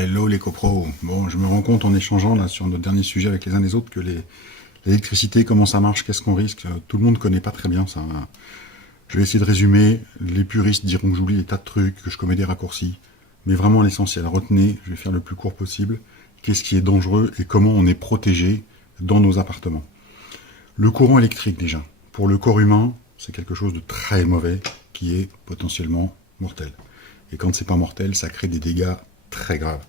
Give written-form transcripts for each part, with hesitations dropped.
Hello les copros. Bon, je me rends compte en échangeant là sur notre dernier sujet avec les uns les autres que l'électricité, comment ça marche, qu'est-ce qu'on risque, tout le monde ne connaît pas très bien ça. Je vais essayer de résumer. Les puristes diront que j'oublie des tas de trucs, que je commets des raccourcis. Mais vraiment l'essentiel, retenez, je vais faire le plus court possible, qu'est-ce qui est dangereux et comment on est protégé dans nos appartements. Le courant électrique déjà, pour le corps humain, c'est quelque chose de très mauvais qui est potentiellement mortel. Et quand c'est pas mortel, ça crée des dégâts très graves.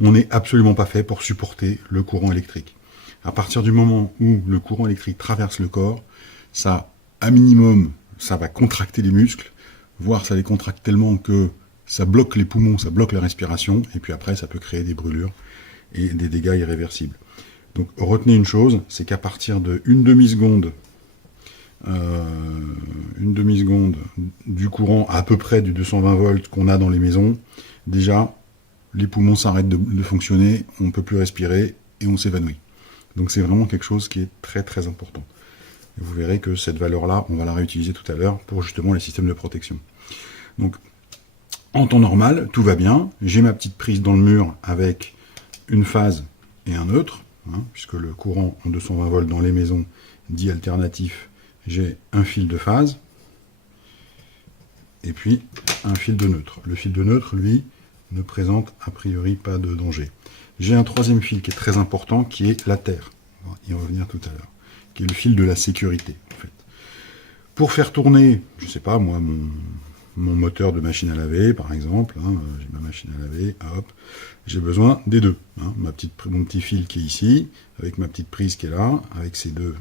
On n'est absolument pas fait pour supporter le courant électrique. À partir du moment où le courant électrique traverse le corps, ça, à minimum, ça va contracter les muscles, voire ça les contracte tellement que ça bloque les poumons, ça bloque la respiration, et puis après, ça peut créer des brûlures et des dégâts irréversibles. Donc retenez une chose, c'est qu'à partir d'une demi-seconde, du courant à peu près du 220 volts qu'on a dans les maisons, déjà, les poumons s'arrêtent de fonctionner, on ne peut plus respirer et on s'évanouit. Donc c'est vraiment quelque chose qui est très très important. Et vous verrez que cette valeur-là, on va la réutiliser tout à l'heure pour justement les systèmes de protection. Donc en temps normal, tout va bien. J'ai ma petite prise dans le mur avec une phase et un neutre, puisque le courant en 220 volts dans les maisons dit alternatif, j'ai un fil de phase et puis un fil de neutre. Le fil de neutre, lui, ne présente a priori pas de danger. J'ai un troisième fil qui est très important, qui est la terre. On va y revenir tout à l'heure. Qui est le fil de la sécurité, en fait. Pour faire tourner, je sais pas, moi, mon moteur de machine à laver, par exemple, j'ai ma machine à laver, hop, j'ai besoin des deux. Mon petit fil qui est ici, avec ma petite prise qui est là, avec ces deux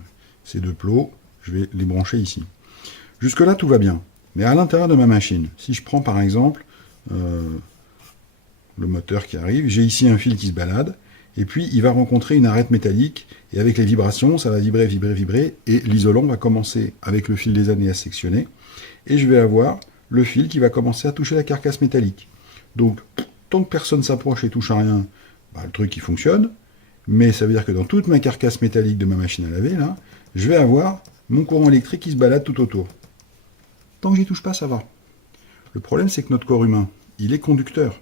plots, je vais les brancher ici. Jusque-là, tout va bien. Mais à l'intérieur de ma machine, si je prends par exemple le moteur qui arrive, j'ai ici un fil qui se balade, et puis il va rencontrer une arête métallique, et avec les vibrations, ça va vibrer, vibrer, vibrer, et l'isolant va commencer, avec le fil des années, à se sectionner, et je vais avoir le fil qui va commencer à toucher la carcasse métallique. Donc, tant que personne s'approche et touche à rien, le truc il fonctionne, mais ça veut dire que dans toute ma carcasse métallique de ma machine à laver, là, je vais avoir mon courant électrique qui se balade tout autour. Tant que j'y touche pas, ça va. Le problème, c'est que notre corps humain, il est conducteur.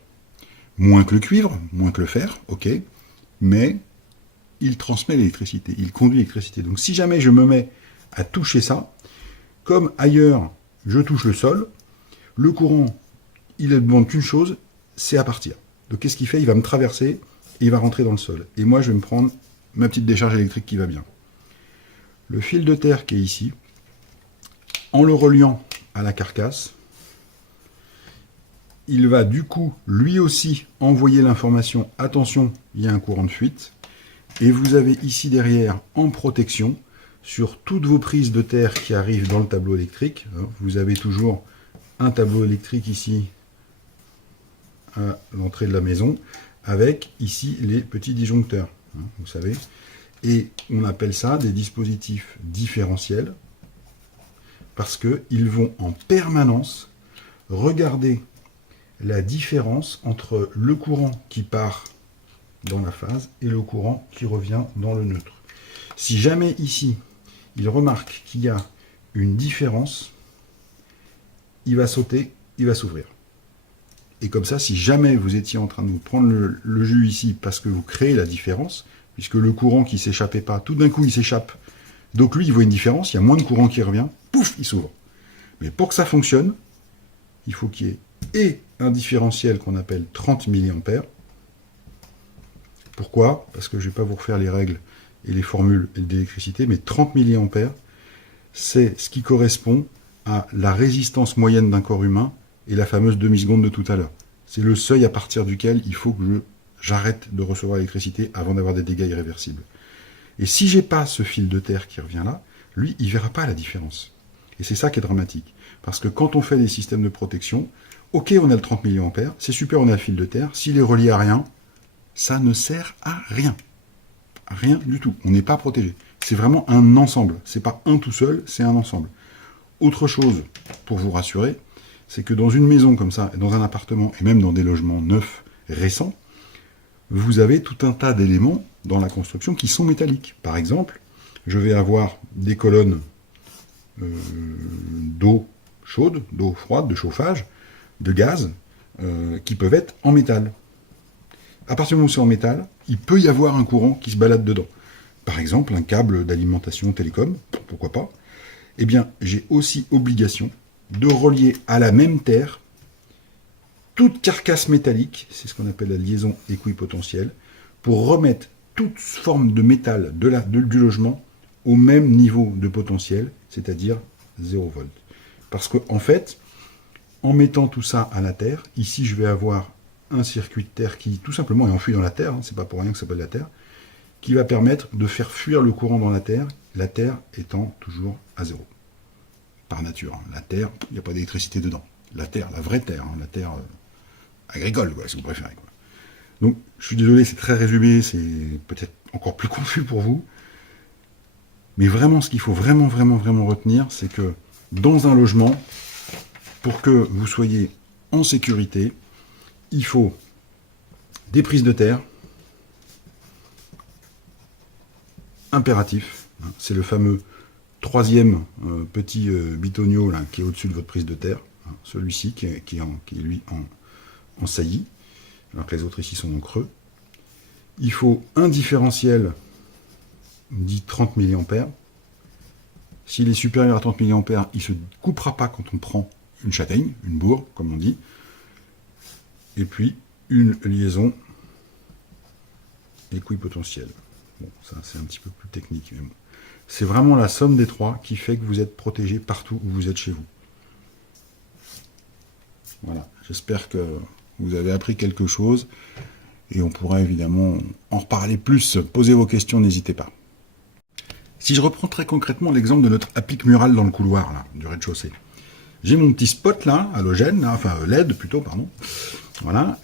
Moins que le cuivre, moins que le fer, ok, mais il transmet l'électricité, il conduit l'électricité. Donc si jamais je me mets à toucher ça, comme ailleurs, je touche le sol, le courant, il ne demande qu'une chose, c'est à partir. Donc qu'est-ce qu'il fait? Il va me traverser et il va rentrer dans le sol. Et moi, je vais me prendre ma petite décharge électrique qui va bien. Le fil de terre qui est ici, en le reliant à la carcasse, il va du coup, lui aussi, envoyer l'information, attention, il y a un courant de fuite, et vous avez ici derrière, en protection, sur toutes vos prises de terre qui arrivent dans le tableau électrique, vous avez toujours un tableau électrique ici, à l'entrée de la maison, avec ici les petits disjoncteurs, vous savez, et on appelle ça des dispositifs différentiels, parce qu'ils vont en permanence regarder la différence entre le courant qui part dans la phase et le courant qui revient dans le neutre. Si jamais ici, il remarque qu'il y a une différence, il va sauter, il va s'ouvrir. Et comme ça, si jamais vous étiez en train de vous prendre le jus ici parce que vous créez la différence, puisque le courant qui ne s'échappait pas, tout d'un coup il s'échappe, donc lui il voit une différence, il y a moins de courant qui revient, pouf, il s'ouvre. Mais pour que ça fonctionne, il faut qu'il y ait et un différentiel qu'on appelle 30 mA. Pourquoi? Parce que je ne vais pas vous refaire les règles et les formules d'électricité, mais 30 mA, c'est ce qui correspond à la résistance moyenne d'un corps humain et la fameuse demi-seconde de tout à l'heure. C'est le seuil à partir duquel il faut que j'arrête de recevoir l'électricité avant d'avoir des dégâts irréversibles. Et si j'ai pas ce fil de terre qui revient là, lui, il ne verra pas la différence. Et c'est ça qui est dramatique. Parce que quand on fait des systèmes de protection, ok, on a le 30 mA, c'est super, on a le fil de terre, s'il est relié à rien, ça ne sert à rien. Rien du tout. On n'est pas protégé. C'est vraiment un ensemble. C'est pas un tout seul, c'est un ensemble. Autre chose, pour vous rassurer, c'est que dans une maison comme ça, dans un appartement, et même dans des logements neufs récents, vous avez tout un tas d'éléments dans la construction qui sont métalliques. Par exemple, je vais avoir des colonnes d'eau chaude, d'eau froide, de chauffage, de gaz, qui peuvent être en métal. À partir du moment où c'est en métal, il peut y avoir un courant qui se balade dedans. Par exemple, un câble d'alimentation télécom, pourquoi pas. Eh bien, j'ai aussi obligation de relier à la même terre toute carcasse métallique, c'est ce qu'on appelle la liaison équipotentielle, pour remettre toute forme de métal du logement au même niveau de potentiel, c'est-à-dire 0 volt. Parce qu'en fait, en mettant tout ça à la terre, ici je vais avoir un circuit de terre qui tout simplement est enfoui dans la terre, c'est pas pour rien que ça s'appelle la terre, qui va permettre de faire fuir le courant dans la terre étant toujours à zéro. Par nature, la terre, il n'y a pas d'électricité dedans. La terre, la vraie terre, la terre agricole, si vous préférez. Donc, je suis désolé, c'est très résumé, c'est peut-être encore plus confus pour vous. Mais vraiment, ce qu'il faut vraiment retenir, c'est que dans un logement, pour que vous soyez en sécurité, il faut des prises de terre, impératif, c'est le fameux troisième petit bitonio là, qui est au-dessus de votre prise de terre, celui-ci qui est lui en saillie, alors que les autres ici sont en creux. Il faut un différentiel dit 30 mA. S'il est supérieur à 30 mA, il ne se coupera pas quand on prend une châtaigne, une bourre, comme on dit. Et puis, une liaison équipotentielle. Bon, ça, c'est un petit peu plus technique. Mais bon. C'est vraiment la somme des trois qui fait que vous êtes protégé partout où vous êtes chez vous. Voilà, j'espère que vous avez appris quelque chose. Et on pourra évidemment en reparler plus. Posez vos questions, n'hésitez pas. Si je reprends très concrètement l'exemple de notre applique murale dans le couloir là, du rez-de-chaussée. J'ai mon petit spot là, halogène, là, enfin LED plutôt, pardon. Voilà,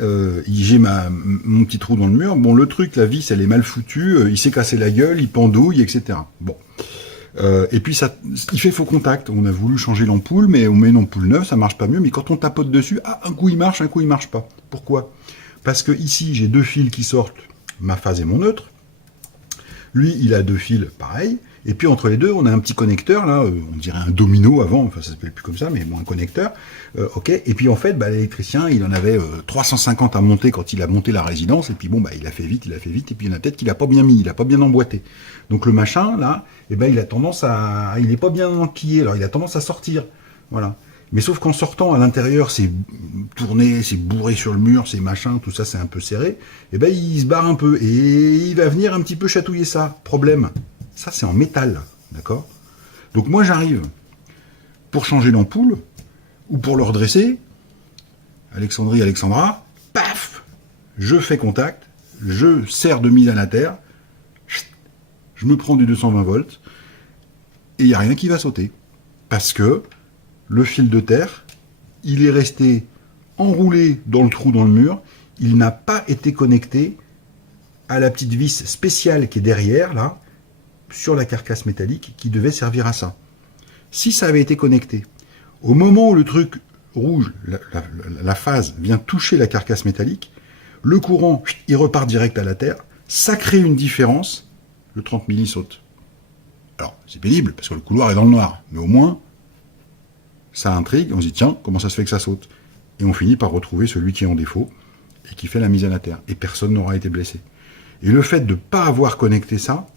j'ai mon petit trou dans le mur. Bon, le truc, la vis, elle est mal foutue, il s'est cassé la gueule, il pendouille, etc. Bon. Et puis, il fait faux contact. On a voulu changer l'ampoule, mais on met une ampoule neuve, ça marche pas mieux. Mais quand on tapote dessus, un coup il marche pas. Pourquoi? Parce que ici, j'ai deux fils qui sortent, ma phase et mon neutre. Lui, il a deux fils, pareil. Et puis entre les deux, on a un petit connecteur, là, on dirait un domino avant, enfin ça s'appelle plus comme ça, mais bon, un connecteur. Ok. Et puis en fait, l'électricien, il en avait 350 à monter quand il a monté la résidence, et puis bon, il a fait vite, et puis il y en a peut-être qu'il a pas bien mis, il a pas bien emboîté. Donc le machin, là, il a tendance il est pas bien enquillé, alors il a tendance à sortir. Voilà. Mais sauf qu'en sortant à l'intérieur, c'est tourné, c'est bourré sur le mur, c'est machin, tout ça, c'est un peu serré, il se barre un peu, et il va venir un petit peu chatouiller ça. Problème. Ça, c'est en métal, d'accord? Donc moi, j'arrive pour changer l'ampoule, ou pour le redresser, Alexandra, paf, je fais contact, je serre de mise à la terre, je me prends du 220 volts, et il n'y a rien qui va sauter. Parce que le fil de terre, il est resté enroulé dans le trou dans le mur, il n'a pas été connecté à la petite vis spéciale qui est derrière, là, sur la carcasse métallique qui devait servir à ça. Si ça avait été connecté, au moment où le truc rouge, la phase, vient toucher la carcasse métallique, le courant, il repart direct à la terre, ça crée une différence, le 30 milli saute. Alors, c'est pénible, parce que le couloir est dans le noir, mais au moins, ça intrigue, on se dit, tiens, comment ça se fait que ça saute? Et on finit par retrouver celui qui est en défaut, et qui fait la mise à la terre, et personne n'aura été blessé. Et le fait de ne pas avoir connecté ça,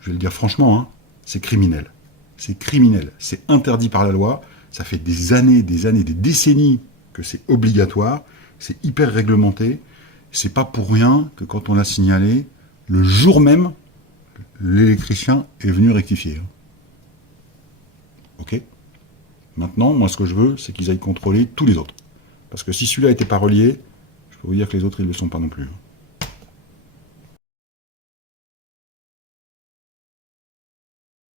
je vais le dire franchement, c'est criminel. C'est criminel. C'est interdit par la loi. Ça fait des années, des décennies que c'est obligatoire. C'est hyper réglementé. C'est pas pour rien que quand on l'a signalé, le jour même, l'électricien est venu rectifier. Ok? Maintenant, moi, ce que je veux, c'est qu'ils aillent contrôler tous les autres. Parce que si celui-là n'était pas relié, je peux vous dire que les autres, ils ne le sont pas non plus.